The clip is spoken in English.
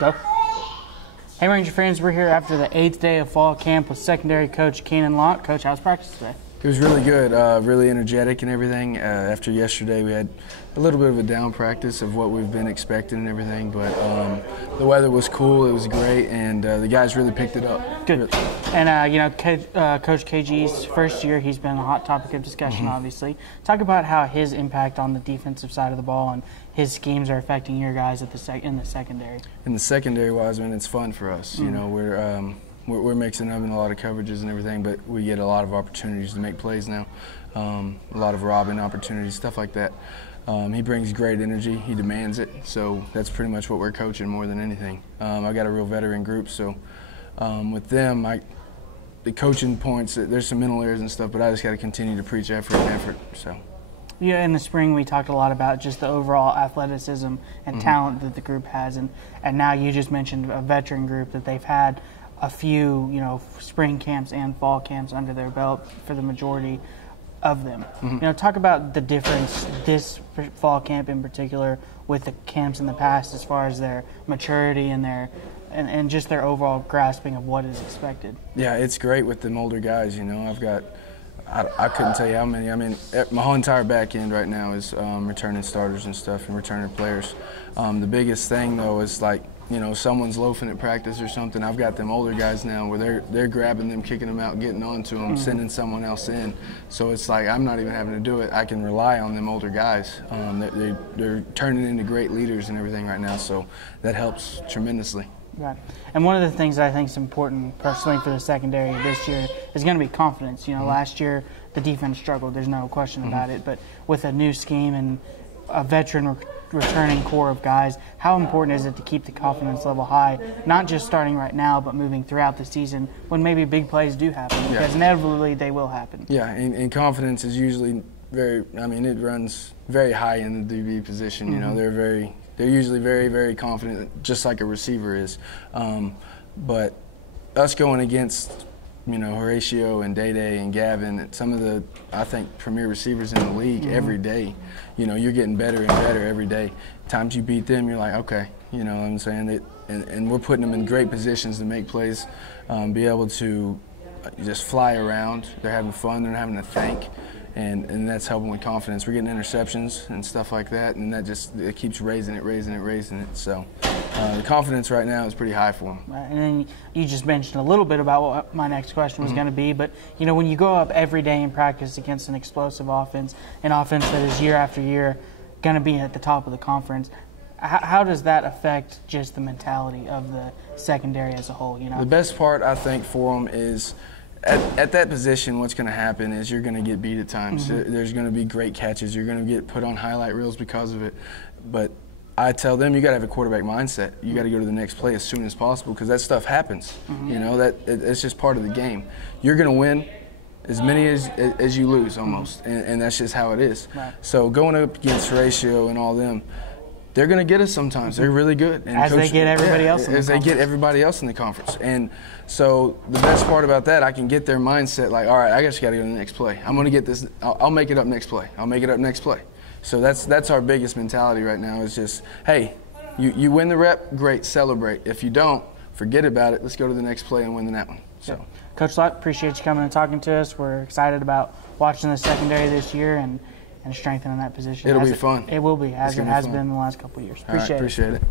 Go. Hey Ranger fans, we're here after the 8th day of fall camp with secondary coach Keenan Lott. Coach, how's practice today? It was really good, really energetic and everything. After yesterday, we had a little bit of a down practice of what we've been expecting and everything, but the weather was cool, it was great, and the guys really picked it up. Good. And, Coach KG's first year, he's been a hot topic of discussion, obviously. Talk about how his impact on the defensive side of the ball and his schemes are affecting your guys at in the secondary. In the secondary wise, man, it's fun for us. You know, we're mixing up in a lot of coverages and everything, but we get a lot of opportunities to make plays now. A lot of robbing opportunities, stuff like that. He brings great energy. He demands it. So that's pretty much what we're coaching more than anything. I got a real veteran group, so with them, the coaching points, there's some mental errors and stuff, but I just got to continue to preach effort. So. Yeah, in the spring we talked a lot about just the overall athleticism and talent that the group has, and now you just mentioned a veteran group that they've had a few, spring camps and fall camps under their belt for the majority of them. Talk about the difference this fall camp in particular with the camps in the past as far as their maturity and and just their overall grasping of what is expected. Yeah, it's great with them older guys. I couldn't tell you how many. I mean, my whole entire back end right now is returning starters and stuff and returning players. The biggest thing, though, is someone's loafing at practice or something. I've got them older guys now where they're grabbing them, kicking them out, getting onto them, sending someone else in. So it's like I'm not even having to do it. I can rely on them older guys. They're turning into great leaders and everything right now, so that helps tremendously. Right. And one of the things that I think is important personally for the secondary this year is going to be confidence. Last year the defense struggled, there's no question about it, but with a new scheme and a veteran returning core of guys, how important is it to keep the confidence level high, not just starting right now, but moving throughout the season when maybe big plays do happen, because inevitably they will happen. Yeah, and confidence is usually it runs very high in the DB position. They're usually very, very confident, just like a receiver is. But us going against, Horatio and Day-Day and Gavin, some of the, I think, premier receivers in the league every day, you're getting better and better every day. Times you beat them, you're like, okay, what I'm saying? And we're putting them in great positions to make plays, be able to just fly around. They're having fun, they're not having to think. And that's helping with confidence. We're getting interceptions and stuff like that, and it keeps raising it. So the confidence right now is pretty high for them. Right. And then you just mentioned a little bit about what my next question was going to be, but when you go up every day in practice against an explosive offense, an offense that is year after year going to be at the top of the conference, how does that affect just the mentality of the secondary as a whole? The best part, I think, for them is at that position, what's going to happen is you're going to get beat at times. There's going to be great catches. You're going to get put on highlight reels because of it. But I tell them you got to have a quarterback mindset. You got to go to the next play as soon as possible because that stuff happens. It's just part of the game. You're going to win as many as you lose almost, and that's just how it is. Right. So going up against Horatio and all them, they're going to get us sometimes. They're really good. And as they get everybody else in the conference. As they get everybody else in the conference. And so the best part about that, I can get their mindset like, all right, I just got to go to the next play. I'm going to get this. I'll make it up next play. I'll make it up next play. So that's our biggest mentality right now is just, hey, you win the rep, great, celebrate. If you don't, forget about it. Let's go to the next play and win that one. So, Coach Lott, appreciate you coming and talking to us. We're excited about watching the secondary this year and strengthening that position. It'll be fun. It will be, as it has been in the last couple of years. Appreciate it.